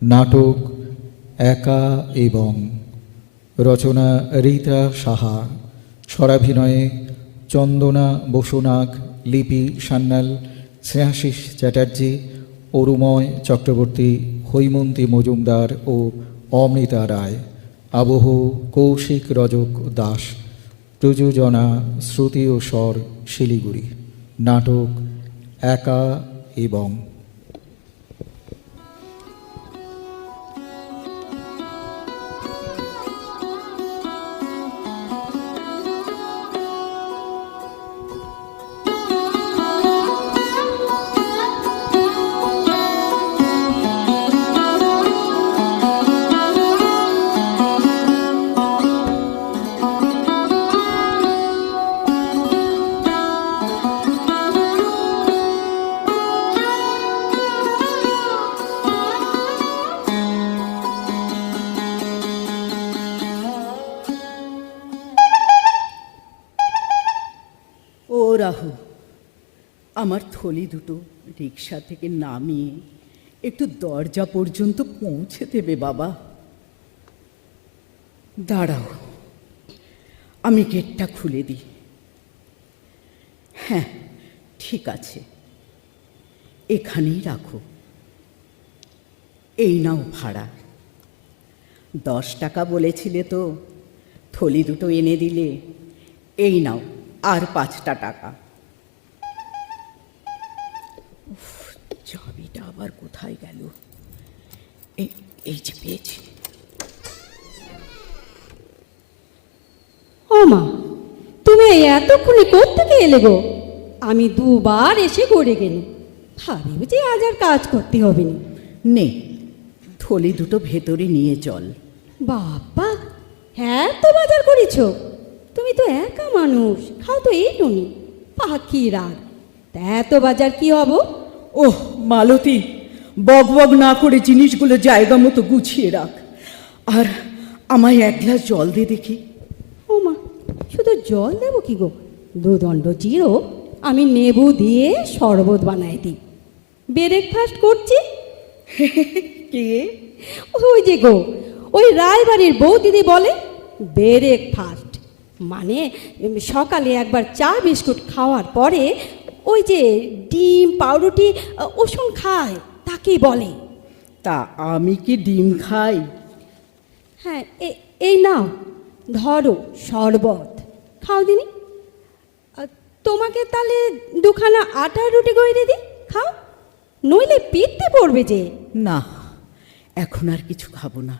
নাটক একা এবং রচনা রীতা সাহা, স্বরাভিনয়ে চন্দনা বসুনাগ, লিপি সান্যাল, স্নেহাশিস চ্যাটার্জি, অরুময় চক্রবর্তী, হৈমন্তী মজুমদার ও অমৃতা রায়। আবহ কৌশিক রজক দাস। প্রযোজনা শ্রুতি ও স্বর শিলিগুড়ি। নাটক একা এবং। রাহু, আমার থলি দুটো রিক্সা থেকে নামিয়ে একটু দরজা পর্যন্ত পৌঁছে দেবে বাবা। দাঁড়াও, আমি গেটটা খুলে দিই। হ্যাঁ, ঠিক আছে, এখানেই রাখো। এই নাও ভাড়া। 10 টাকা বলেছিলে তো, থলি দুটো এনে দিলে। এই নাও আর 5টা টাকা। চাবিটা আবার কোথায় গেল? এই যে পেয়েছি। ও মা, তুমি এতক্ষণে কোত্থেকে এলে গো? আমি 2বার এসে গড়ে গেলি, ভাবি বুঝি আজ আর কাজ করতে হবে না। নে, থলি দুটো ভেতরে নিয়ে চল। বাবা, হ্যাঁ তো বাজার করেছ? তুমি তো একা মানুষ, খাও তো এই নুনি পাখি রাগ। তা এত বাজার কি হব? ওহ মালতী, বক বক না করে জিনিসগুলো জায়গা মতো গুছিয়ে রাখ। আর আমায় 1 গ্লাস জল দে দেখি। ও মা, শুধু জল দেবো কি গো? 2 দণ্ড জিরো আমি নেবু দিয়ে শরবত বানাই দিই। ব্রেকফাস্ট করছি। কে? ওই যে গো, ওই রায়বাড়ির বউ দিদি বলে ব্রেকফাস্ট মানে সকালে একবার চা বিস্কুট খাওয়ার পরে ওই যে ডিম পাউরুটি ওষুন খায়, তাকেই বলে। তা আমি কি ডিম খাই? হ্যাঁ, এই নাও ধরো শরবত, খাও দিনি। তোমাকে তাহলে 2খানা আটার রুটি গইরে দিই, খাও, নইলে পিত্তে পড়বে যে। না, এখন আর কিছু খাবো না।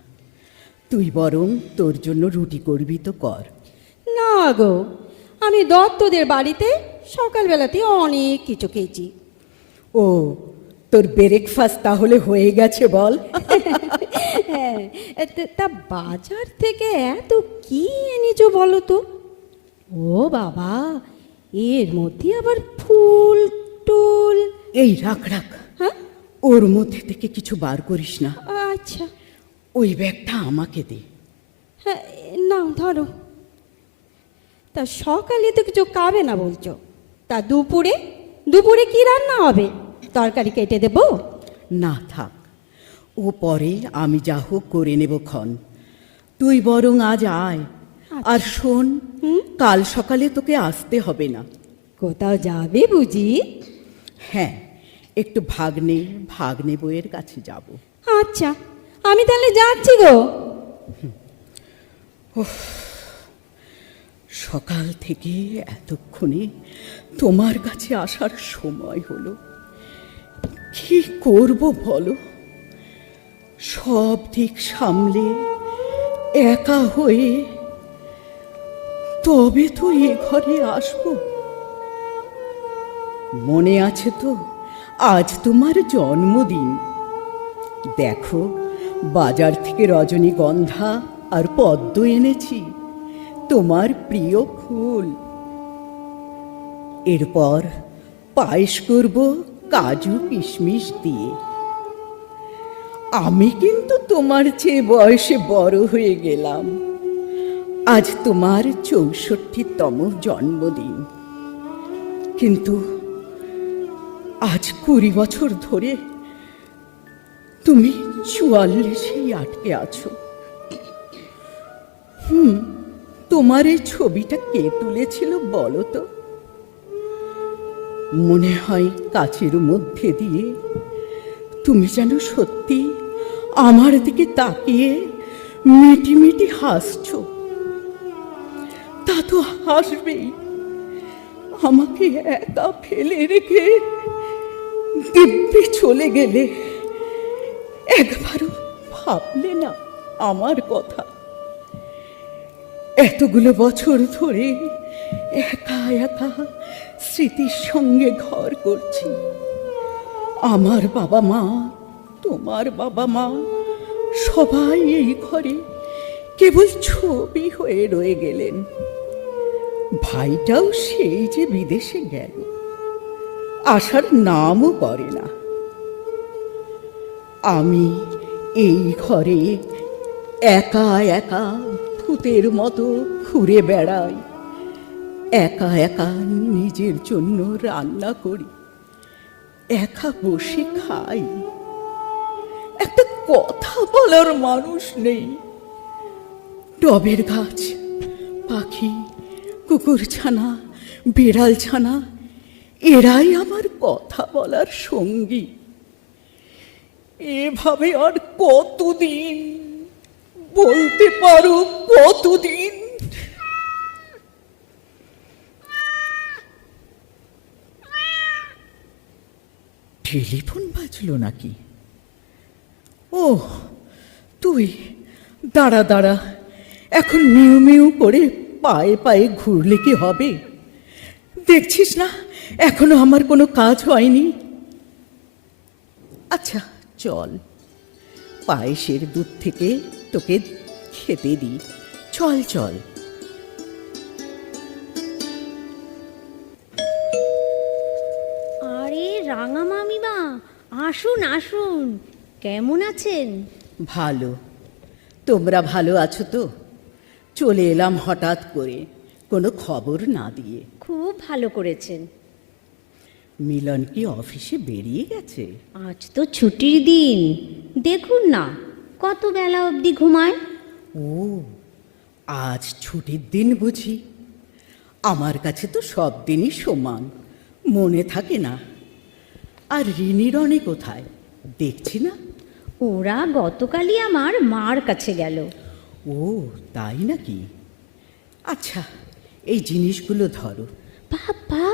তুই বরং তোর জন্য রুটি করবি তো কর। না গো, আমি দত্তদের বাড়িতে সকালবেলাতে অনেক কিছু খেয়েছি। ও, তোর ব্রেকফাস্ট তাহলে হয়ে গেছে বল? হ্যাঁ, তা বাজার থেকে এত কি এনেছো বলো তো? ও বাবা, এর মধ্যে আবার ফুল টুল। এই রাখ রাখ, হ্যাঁ, ওর মধ্যে থেকে কিছু বার করিস না। আচ্ছা, ওই ব্যাগটা আমাকে দে। হ্যাঁ নাও ধরো। তা সকালে তো কিছু খাবে না বলছো, তা দুপুরে কি রান্না হবে? তরকারি কেটে দেবো? না থাক, ও পরে আমি যা হোক করে নেব ক্ষণ। তুই বরং আজ আয়। আর শোন, কাল সকালে তোকে আসতে হবে না। কোথাও যাবে বুঝি? হ্যাঁ, একটু ভাগ্নে বইয়ের কাছে যাব। আচ্ছা, আমি তাহলে যাচ্ছি গো। সকাল থেকে এতক্ষণে তোমার কাছে আসার সময় হলো। কি করব বলো? সব দিক সামলে একা হয়ে তবে তো এ ঘরে আসবো। মনে আছে তো, আজ তোমার জন্মদিন। দেখো, বাজার থেকে রজনীগন্ধা আর পদ্ম এনেছি, তোমার প্রিয় ফুল। এরপর পায়েস করব কাজু কিশমিশ দিয়ে। আমি কিন্তু তোমার চেয়ে বয়সে বড় হয়ে গেলাম। আজ তোমার 64তম জন্মদিন, কিন্তু আজ 20 বছর ধরে তুমি 44-এই আটকে আছো। তোমার এই ছবিটা কে তুলেছিল বলো তো? মনে হয় কাচের মধ্যে দিয়ে তুমি যেন সত্যি আমার দিকে তাকিয়ে মিটি মিটি হাসছো। তা তো হাসবেই, আমাকে একা ফেলে রেখে দিব্যি চলে গেলে। একবারও ভাবলে না আমার কথা? এতগুলো বছর ধরে একা একা স্মৃতির সঙ্গে ঘর করছি। আমার বাবা মা, তোমার বাবা মা, সবাই এই ঘরে কেবল ছবি হয়ে রয়ে গেলেন। ভাইটাও সেই যে বিদেশে গেল, আসার নামও করে না। আমি এই ঘরে একা একা ভূতের মতো ঘুরে বেড়াই, একা একা নিজের জন্য রান্না করি, একা বসে খাই। একটা কথা বলার মানুষ নেই। টবের গাছ, পাখি, কুকুর ছানা, বিড়াল ছানা, এরাই আমার কথা বলার সঙ্গী। এভাবে আর কতদিন, বলতে পারো কতদিন? টেলিফোন বাজলো নাকি? ও তুই, দাঁড়া দাঁড়া, এখন মিউ মিউ করে পায়ে পায়ে ঘুরলে কি হবে? দেখছিস না এখনো আমার কোনো কাজ হয়নি। আচ্ছা চল, পায়েসের দুধ থেকে তোকে খেতে দিই। চল চল। আরে রাঙা মামিমা, আসুন আসুন, কেমন আছেন? ভালো। তোমরা ভালো আছো তো? চলে এলাম হঠাৎ করে, কোনো খবর না দিয়ে। খুব ভালো করেছেন। মিলন কি অফিসে বেরিয়ে গেছে? আজ তো ছুটির দিন, দেখুন না কত বেলা অবধি ঘুমায়। ও, আজ ছুটির দিন বুঝি? আমার কাছে তো সব দিনই সমান, মনে থাকে না। আর রিনি রনি কোথায় দেখছি না? ওরা গতকালই আমার মার কাছে গেল। ও তাই নাকি? আচ্ছা, এই জিনিসগুলো ধরো। বাবা,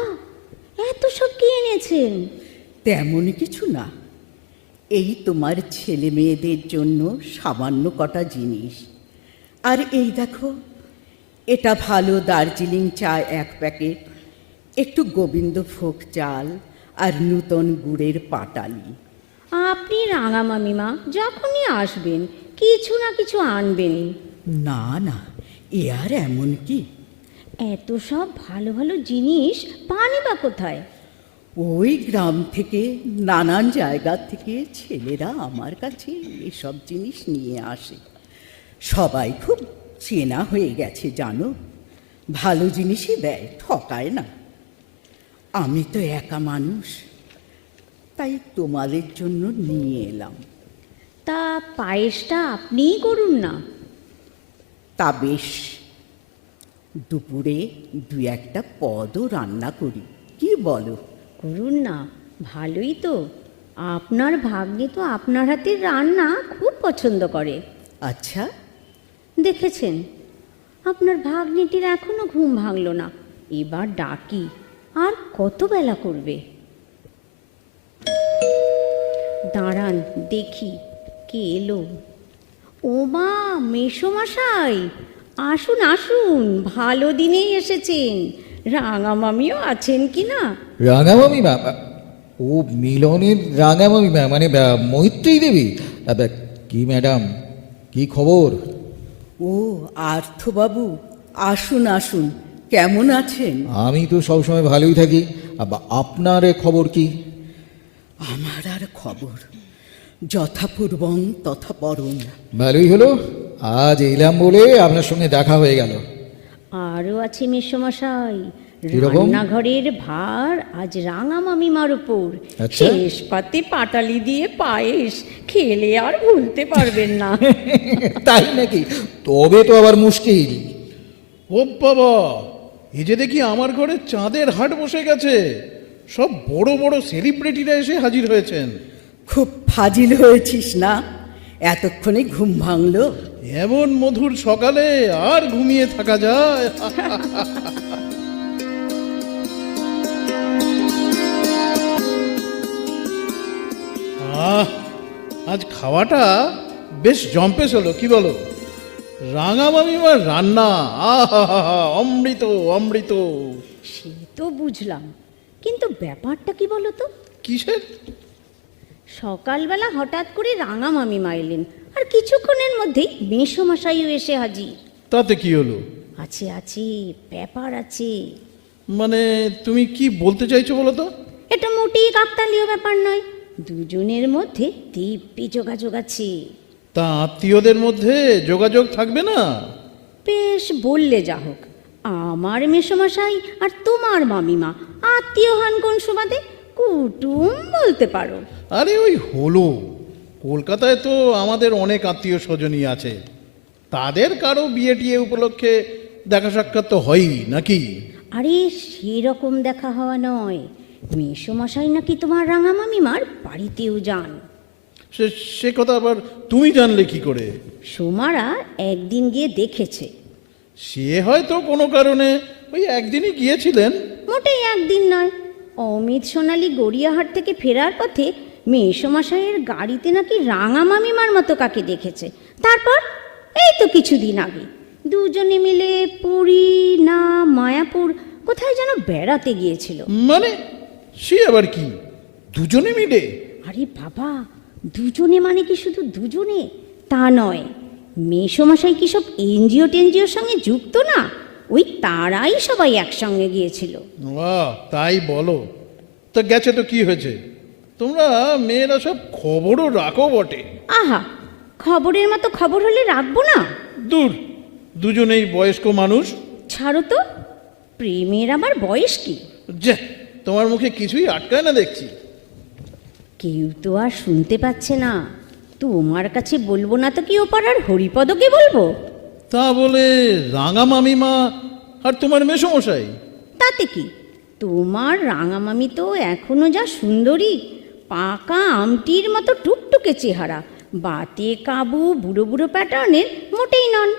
এত সব কি এনেছেন? তেমন কিছু না, এই তোমার ছেলে মেয়েদের জন্য সামান্য কটা জিনিস। আর এই দেখো, এটা ভালো দার্জিলিং চা 1 প্যাকেট, একটু গোবিন্দভোগ চাল আর নূতন গুড়ের পাটালি। আপনি রাঙা মামিমা যখনই আসবেন কিছু না কিছু আনবেনই। না না, এ আর এমন কি? এত সব ভালো ভালো জিনিস পানি বা কোথায়? ওই গ্রাম থেকে, নানান জায়গা থেকে ছেলেরা আমার কাছে এসব জিনিস নিয়ে আসে। সবাই খুব চেনা হয়ে গেছে জানো, ভালো জিনিসই দেয়, ঠকায় না। আমি তো একা মানুষ, তাই তোমাদের জন্য নিয়ে এলাম। তা পায়েসটা আপনিই করুন না। তা বেশ, দুপুরে 2-1টা পদও রান্না করি, কি বলো? করুন না, ভালোই তো। আপনার ভাগ্নে তো আপনার হাতের রান্না খুব পছন্দ করে। আচ্ছা, দেখেছেন, আপনার ভাগ্নেটির এখনো ঘুম ভাঙল না। এবার ডাকি, আর কত বেলা করবে? দাঁড়ান দেখি কে এলো। ও মা, মেসোমশাই, আসুন আসুন, ভালো দিনেই এসেছেন। রাঙা মামিও আছেন কি না? রাঙামামি মা? ও মিলনের রাঙামামি মা, মানে মৈত্রী দেবী? কি ম্যাডাম, কি খবর? ও আর্থবাবু, আসুন আসুন, কেমন আছেন? আমি তো সবসময় ভালোই থাকি। আপনার খবর কি? আমার আর খবর, যথাপূর্বং তথাপরং। ভালোই হলো, আজ এলাম বলে আপনার সঙ্গে দেখা হয়ে গেল। আরও আছে মেসোমশাই, কিরকম? রান্নাঘরের ভার আজ রাঙা মামিমার উপর। আচ্ছা। শেষ পাতে পাটালি দিয়ে পায়েস খেলে আর ভুলতে পারবেন না। তাই নাকি? তবে তো আবার মুশকিল। ও বাবা, এ যে দেখি আমার ঘরে চাঁদের হাট বসে গেছে। সব বড় বড় সেলিব্রিটিরা এসে হাজির হয়েছেন। খুব ফাজিল হয়েছিস না, এতক্ষণে ঘুম ভাঙলো। এমন মধুর সকালে আর ঘুমিয়ে থাকা যায়? আজ খাওয়াটা বেশ জম্পেশ হলো, কি বলো? রাঙা মামিমার রান্না, আহা, অমৃত অমৃত। সে তো বুঝলাম, কিন্তু ব্যাপারটা কি বলো তো? কিসের? সকালবেলা হঠাৎ করে রাঙা মামিমা এলেন, আর কিছুক্ষণের মধ্যেই মেসোমশাইও এসে হাজির। তাতে কি হলো? আছে আছে, ব্যাপার আছে। মানে তুমি কি বলতে চাইছো বলো তো? এটা মোটেই কাকতালীয় ব্যাপার নয়, দুজনের মধ্যে দিব্যি যোগাযোগ আছে। তা আত্মীয়দের মধ্যে যোগাযোগ থাকবে না? বেশ বললে যা হোক, আমার মেসোমশাই আর তোমার মামিমা আত্মীয় হন কোন সুবাদে? কুটুম বলতে পারো। আরে ওই হলো, কলকাতায় তো আমাদের অনেক আত্মীয় স্বজনই আছে, তাদের কারো বিয়ে টিয়ে উপলক্ষে দেখা সাক্ষাৎ তো হয়ই নাকি? আরে সেরকম দেখা হওয়া নয়, মেসোমশাই নাকি তোমার রাঙা মামিমার বাড়িতেও যান। সে সে কথা আবার তুমি জানলে কি করে? সোমারা একদিন গিয়ে দেখেছে। সে হয়তো কোনো কারণে ওই একদিনই গিয়েছিলেন। মোটেই একদিন নয়, অমিত সোনালী গড়িয়াহাট থেকে ফেরার পথে মেসোমশাইয়ের গাড়িতে নাকি রাঙা মামিমার মতো কাকে দেখেছে। তারপর এই তো কিছুদিন আগে দুজনে মিলে পুরী না মায়াপুর কোথায় যেন বেড়াতে গিয়েছিল। মানে সে আবার কি, দুজনে মিলে? আরে বাবা, দুজনে মানে কি শুধু দুজনে? তা নয়, মেসোমশাই কি সব এনজিও টেনজিওর সঙ্গে যুক্ত না? ওই তারাই সবাই একসঙ্গে গিয়েছিল। বাহ, তাই বলো? তা গেছে তো কি হয়েছে? তোমরা মেয়েরা সব খবরও রাখো বটে। আহা, খবরের মতো খবর হলে রাখবো না? দূর, দুজনেই বয়স্ক মানুষ। ছাড়ো তো, প্রেমের আবার বয়স কি? যে তোমার মুখে কিছুই আটকায় না দেখছি। কেউ তো আর শুনতে পাচ্ছে না, তোমার কাছে বলবো না তো কি ও পাড়ার হরিপদকে বলবো? তা বলে রাঙা মামিমা আর তোমার মেসোমশাই? তাতে কি, তোমার রাঙামামি তো এখনো যা সুন্দরী, পাকা আমটির মতো টুকটুকে চেহারা, বাতে কাবু বুড়ো বুড়ো প্যাটার্নের মোটেই নন।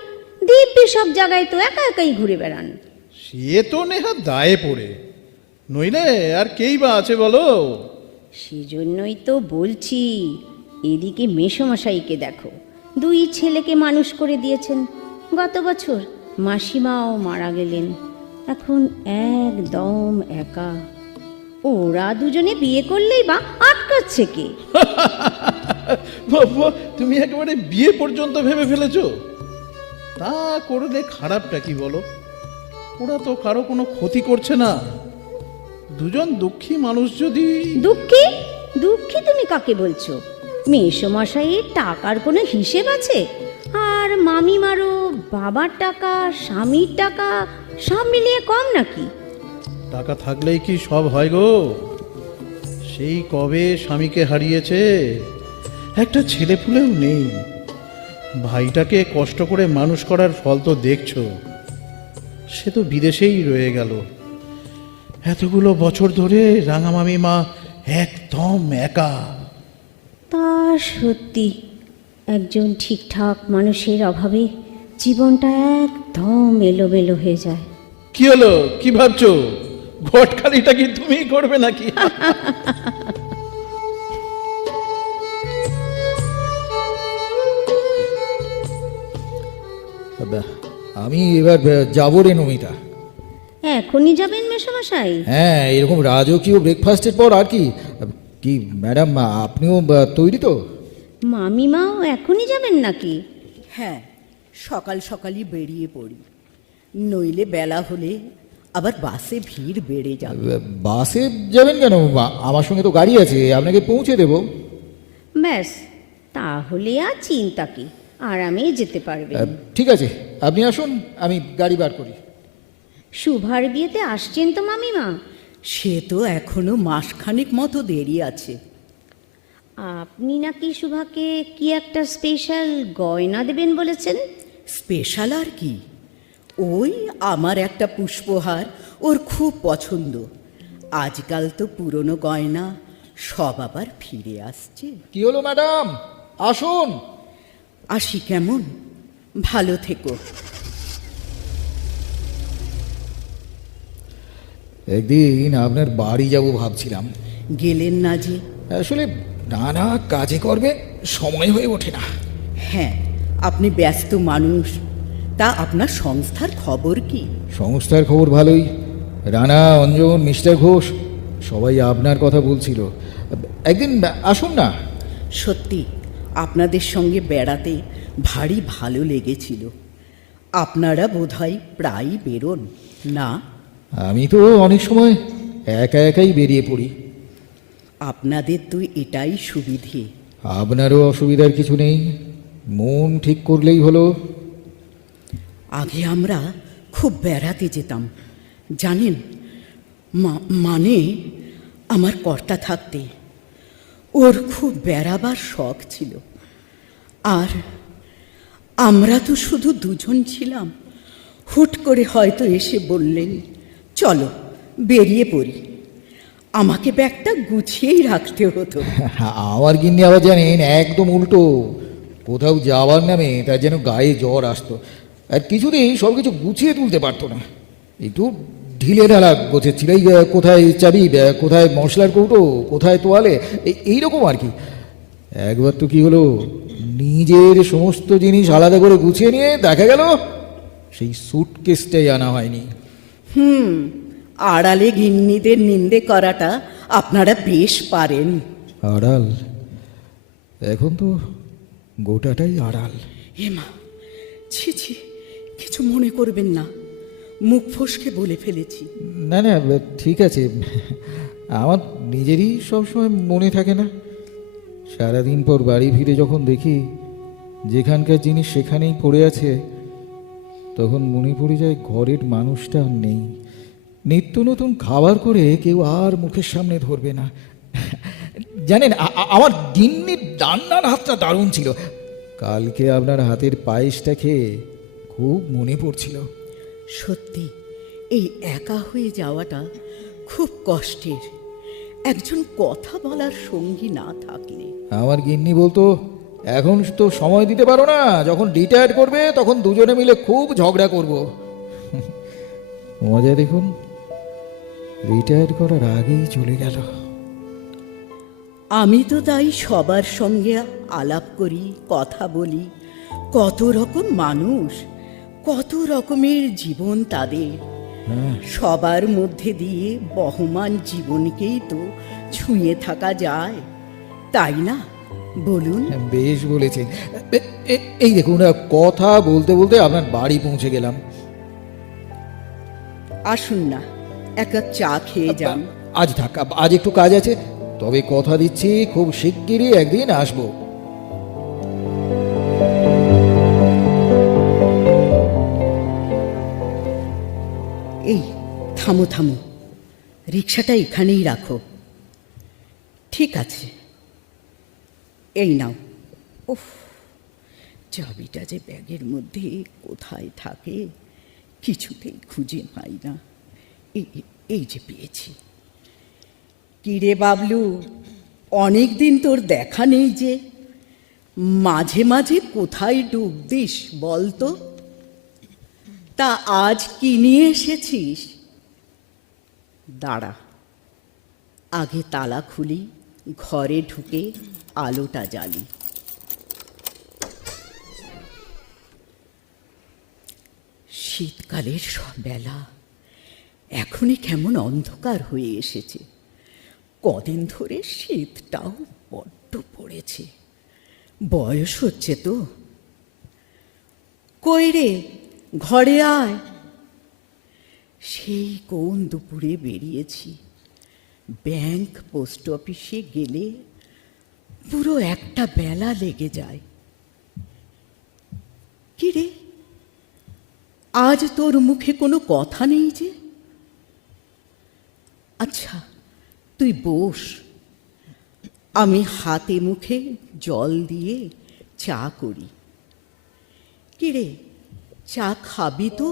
দিব্যি সব জায়গায় তো একা একাই ঘুরে বেড়ান। সে তো নেহাত দায়ে পড়ে, নইলে আর কেই বা আছে বলো? সেজন্যই তো বলছি, এদিকে মেসোমশাইকে দেখো, দুই ছেলেকে মানুষ করে দিয়েছেন। গত বছর মাসিমাও মারা গেলেন, এখন একদম একা। ওরা দুজনে বিয়ে করলেই বা আটকাচ্ছে কে? বাবা, তুমি একেবারে বিয়ে পর্যন্ত ভেবে ফেলেছো? তা করলে খারাপটা কি বলো? ওরা তো কারো কোনো ক্ষতি করছে না। দুজন দুঃখী মানুষ যদি... দুঃখী? দুঃখী তুমি কাকে বলছো? মেসোমশাইয়ের টাকার কোনো হিসেব আছে? আর মামিমারও বাবার টাকা, স্বামীর টাকা, সব মিলিয়ে কম নাকি? টাকা থাকলেই কি সব হয় গো? সেই কবে স্বামীকে হারিয়েছে, একটা ছেলেপুলেও নেই। ভাইটাকে কষ্ট করে মানুষ করার ফল তো দেখছো, সে তো বিদেশেই রয়ে গেল। এতগুলো বছর ধরে রাঙামামি মা একদম একা। তা সত্যি, একজন ঠিকঠাক মানুষের অভাবে জীবনটা একদম এলোমেলো হয়ে যায়। কি হলো, কি ভাবছো? ঘটকালিটা কি তুমি করবে নাকি? আমি এবার যাবো রে নমিতা। এখনই যাবেন মেসোমশাই? হ্যাঁ, এরকম রাজকীয় ব্রেকফাস্টের পর আর কি। কি ম্যাডাম, আপনিও তৈরি তো? মামিমাও এখনই যাবেন নাকি? হ্যাঁ, সকাল সকালই বেরিয়ে পড়ি, নইলে বেলা হলে আবার বাসে ভিড় বেড়ে যাবে। বাসে যাবেন কেন? আমার সঙ্গে তো গাড়ি আছে, আপনাকে পৌঁছে দেবো। ব্যাস, তাহলে আর চিন্তা কি, আরামেই যেতে পারবেন। ঠিক আছে, আপনি আসুন, আমি গাড়ি বার করি। শুভার বিয়েতে আসছেন তো মামিমা? সে তো এখনো মাসখানেক মতো দেরি আছে। আপনি নাকি শুভাকে কি একটা স্পেশাল গয়না দেবেন বলেছেন? স্পেশাল আর কি, ওই আমার একটা পুষ্পহার ওর খুব পছন্দ। আজকাল তো পুরনো গয়না সব আবার ফিরে আসছে। কি হলো ম্যাডাম, আসুন। আসি, কেমন? ভালো থেকো। একদিন আপনার বাড়ি যাব ভাবছিলাম, গেলেন না যে? আসলে নানা কাজে করবে সময় হয়ে ওঠে না। হ্যাঁ, আপনি ব্যস্ত মানুষ। তা আপনার সংস্থার খবর কি? সংস্থার খবর ভালোই। রানা, অঞ্জন, মিস্টার ঘোষ সবাই আপনার কথা বলছিল। একদিন আসুন না। সত্যি আপনাদের সঙ্গে বেড়াতে ভারী ভালো লেগেছিল। আপনারা বোধহয় প্রায়ই বেরোন না? আমি তো অনেক সময় একা একাই বেরিয়ে পড়ি। আপনাদের তো এটাই সুবিধে। আপনারও অসুবিধার কিছু নেই, মন ঠিক করলেই হলো। আগে আমরা খুব বেড়াতে যেতাম জানেন, মানে আমার কর্তা থাকতে ওর খুব বেড়াবার শখ ছিল। আর আমরা তো শুধু দুজন ছিলাম। হুট করে হয়তো এসে বললেন, চলো বেরিয়ে পড়ি। আমাকে ব্যাগটা গুছিয়েই রাখতে হতো। আমার গিন্নি আবার জানেন একদম উল্টো, কোথাও যাওয়ার নামে তার যেন গায়ে জ্বর আসতো, আর কিছুতেই সব কিছু গুছিয়ে তুলতে পারতো না। একটু ঢিলে ঢালা গোছের এই কোথায় চাবি, কোথায় মশলার কৌটো, কোথায় তোয়ালে, এইরকম আর কি। একবার তো কি হলো, নিজের সমস্ত জিনিস আলাদা করে গুছিয়ে নিয়ে দেখা গেল সেই সুটকেসটাই আনা হয়নি। আড়ালে গিন্নিদের নিন্দে করাটা আপনারা বেশ পারেন। আড়াল? এখন তো গোটাটাই আড়াল। হেমা, ছি ছি, কিছু মনে করবেন না, মুখ ফসকে বলে ফেলেছি। না না, ঠিক আছে। আমার নিজেরই সবসময় মনে থাকে না। সারাদিন পর বাড়ি ফিরে যখন দেখি যেখানকার জিনিস সেখানেই পড়ে আছে, তখন মনে পড়ে যায় ঘরের মানুষটা আর নেই। নিত্য নতুন খাবার করে কেউ আর মুখের সামনে ধরবে না। জানেন, আমার গিন্নির রান্নার হাতটা দারুণ ছিল। কালকে আপনার হাতের পায়েসটা খেয়ে খুব মনে পড়ছিল। সত্যি এই একা হয়ে যাওয়াটা খুব কষ্টের, একজন কথা বলার সঙ্গী না থাকলে। আমার গিন্নি বলতো, এখন তো সময় দিতে পারো না, যখন রিটায়ার করবে তখন দুজনে মিলে খুব ঝগড়া করব। মজা দেখুন, রিটায়ার করার আগেই চলে গেল। আমি তো তাই সবার সঙ্গে আলাপ করি, কথা বলি। কত রকম মানুষ, কত রকমের জীবন তাদের। সবার মধ্যে দিয়ে বহমান জীবনকেই তো ছুঁয়ে থাকা যায়, তাই না বলুন? বেশ বলেছেন। এই দেখুন, কথা বলতে বলতে আপনার বাড়ি পৌঁছে গেলাম। আসুন না, এক কাপ চা খেয়ে যান। আজ থাক, আজ একটু কাজ আছে, তবে কথা দিচ্ছি খুব শিগগিরই একদিন আসবো। এই থামো থামো, রিক্সাটা এখানেই রাখো। ঠিক আছে, এই নাও। উফ, চাবিটা যে ব্যাগের মধ্যে কোথায় থাকে কিছুতেই খুঁজে পাই না। এই যে পেয়েছি। কিরে বাবলু, অনেক দিন তোর দেখা নেই যে, মাঝে মাঝে কোথায় ডুব দিস বলতো? তা আজ কি নিয়ে এসেছিস? দাঁড়া, আগে তালা খুলি, ঘরে ঢুকে আলোটা জ্বালি। শীতকালের সব বেলা এখনই কেমন অন্ধকার হয়ে এসেছে। কদিন ধরে শীতটাও বড্ড পড়েছে। বয়স হচ্ছে তো। কই রে, ঘরে আয়। সেই কোন দুপুরে বেরিয়েছি, ব্যাংক পোস্ট অফিসে গেলে পুরো একটা বেলা লেগে যায়। কি রে, আজ তোর মুখে কোনো কথা নেই যে? আচ্ছা, তুই বস, আমি হাতে মুখে জল দিয়ে চা করি। কিরে, চা খাবি তো?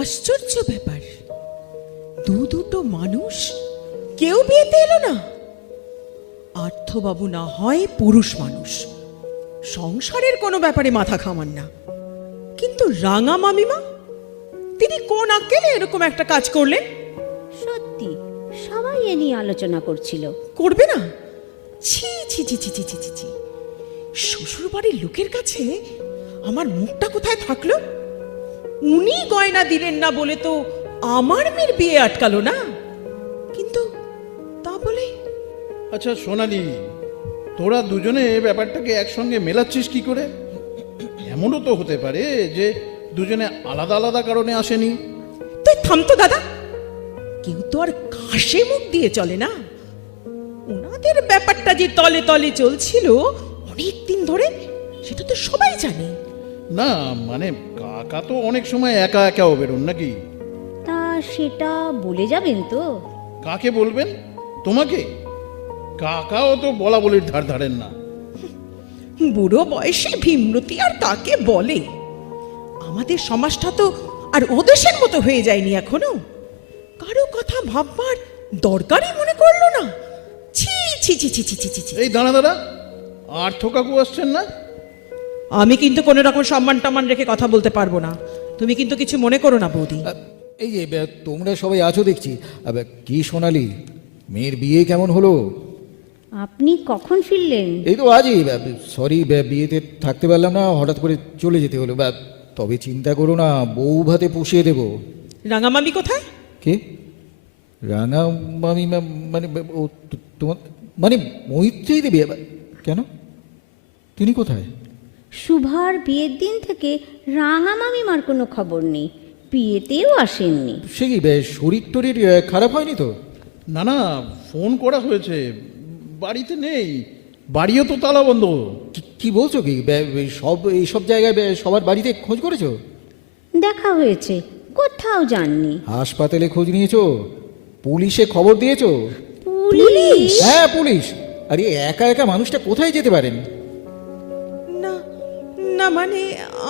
আশ্চর্য ব্যাপার, দুটো মানুষ কেউ বিয়েতে এলো না। আর্থবাবু না হয় পুরুষ মানুষ, সংসারের কোনো ব্যাপারে মাথা ঘামান না, কিন্তু রাঙা মামিমা, তিনি কোন আক্কেলে এরকম একটা কাজ করলেন? সত্যি সবাই এ নিয়ে আলোচনা করছিল। করবে না? ছি ছি ছি ছি ছি ছি ছি ছি। শ্বশুর বাড়ির লোকের কাছে আমার মুখটা কোথায় থাকলো? উনি গয়না দিলেন না বলে তো আমার মেয়ের বিয়ে আটকালো না, কিন্তু তা বলে। আচ্ছা সোনালি, তোরা দুজনে এ ব্যাপারটাকে একসঙ্গে মেলাচ্ছিস কি করে? এমনও তো হতে পারে যে দুজনে আলাদা আলাদা কারণে আসেনি। তুই থামতো দাদা, কেউ তো আর ঘাসে মুখ দিয়ে চলে না। ওনাদের ব্যাপারটা যে তলে তলে চলছিল অনেক দিন ধরে, সেটা তো সবাই জানে। না মানে কাকা তো অনেক সময় একা একাও বেরোন নাকি? তা সেটা বলে যাবেন তো? কাকে বলবেন? তোমাকে? কাকাও তো বলা বলির ধার ধারেন না। বুড়ো বয়সে ভীমরতি আর কাকে বলে? আমাদের সমাজটা তো আর ওদেশের মতো হয়ে যায়নি এখনো। কারো কথা ভাববার দরকারই মনে করলো না। ছি ছি ছি ছি ছি ছি ছি। এই দাঁড়া দাঁড়া, আর্থ কাকু আসছেন না? আমি কিন্তু কোনো রকম সম্মান টম্মান রেখে কথা বলতে পারবো না, তুমি কিন্তু কিছু মনে করো না বৌদি। এই যে তোমরা সবাই আছো দেখছি। কি সোনালি, মেয়ের বিয়ে কেমন হলো? আপনি কখন ফিরলেন? এই তো আজই। সরি, বিয়েতে থাকতে পারলাম না, হঠাৎ করে চলে যেতে হলো। তবে চিন্তা করো না, বউ ভাতে পুষিয়ে দেবো। রাঙামামি কোথায়? কে? রাঙা মামি? মানে ও তোমার মানে মৈত্রী দেবী? কেন, তিনি কোথায়? শুভার বিয়ের দিন থেকে রাঙা মামিমার কোনো খবর নেই, বিয়েতেও আসেননি। সে কি শরীর টরীর খারাপ হয়নি তো? না না, ফোন করা হয়েছে, বাড়িতে নেই। বাড়িও তো তালা বন্ধ। কি বলছো কি? এইসব জায়গায় সবার বাড়িতে খোঁজ করেছো? দেখা হয়েছে, কোথাও যাননি। হাসপাতালে খোঁজ নিয়েছো? পুলিশে খবর দিয়েছো? পুলিশ? হ্যাঁ পুলিশ। আরে একা একা মানুষটা কোথায় যেতে পারেন? না না, মানে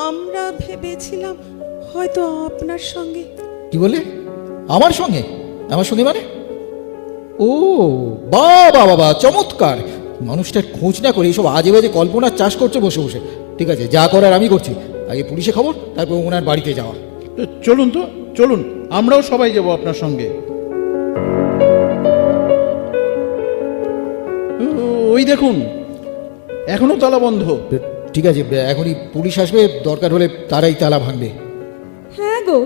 আমরা ভেবেছিলাম হয়তো আপনার সঙ্গে। কি বলে? আমার সঙ্গে? আমার সঙ্গে মানে? ও বাবা বাবা, চমৎকার। মানুষটার খোঁজ না করে এইসব আজে বাজে কল্পনার চাষ করছে বসে বসে। ঠিক আছে, যা করার আমি করছি। আগে পুলিশে খবর, তারপর ওনার বাড়িতে যাওয়া। চলুন তো, চলুন, আমরাও সবাই যাব আপনার সঙ্গে। ওই দেখুন, এখনো তালা বন্ধ। ঠিক আছে, এখনই পুলিশ আসবে, দরকার হলে তারাই তালা ভাঙবে। হ্যাঁ গো,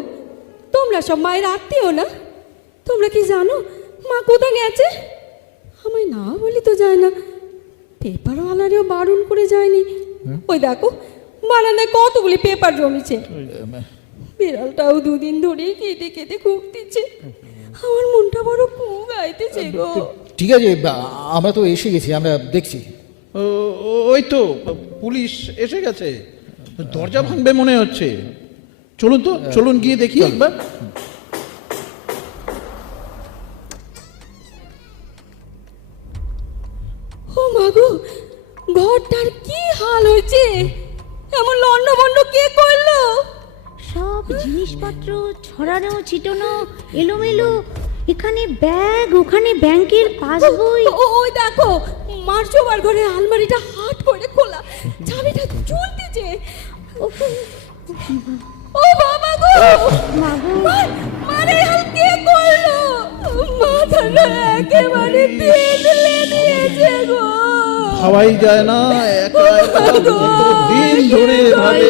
তোমরা সব মায়ের আত্মীয় না? তোমরা কি জানো মা কোথায় গেছে? আমায় না বলি তো যায় না, পেপারওয়ালারেও বারণ করে যায়নি। ওই দেখো, বারান্দায় কতগুলি পেপার জমেছে। বিড়ালটাও দুদিন ধরেই কেটে কেটে খুব দিচ্ছে। আমার মনটা বড় খুব গাইতেছে গো। ঠিক আছে, আমরা তো এসে গেছি, আমরা দেখছি। ওই তো পুলিশ এসে গেছে, দরজা ভাঙবে মনে হচ্ছে। চলুন তো, চলুন গিয়ে দেখি একবার। ও মাগো, ঘরটার কি হাল হয়েছে! এমন লন্ডভন্ড কে করলো? সব জিনিসপত্র ছড়ানো ছিটানো, এলোমেলো। এখানে ব্যাগ, ওখানে ব্যাংকের পাসবই। ওই দেখো, মার শোবার ঘরে আলমারিটা হাট করে খোলা, চাবিটা ঝুলতেছে। ও বাবা গো, মারে হাল কে করলো? মাথাটা একেবারে তেলে দিয়েছে গো। ভাবাই যায় না, একা একা দিন ধরে এভাবে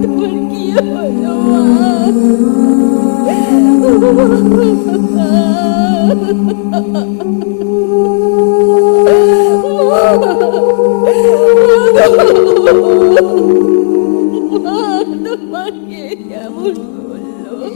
তোমার কি হলো মা? গো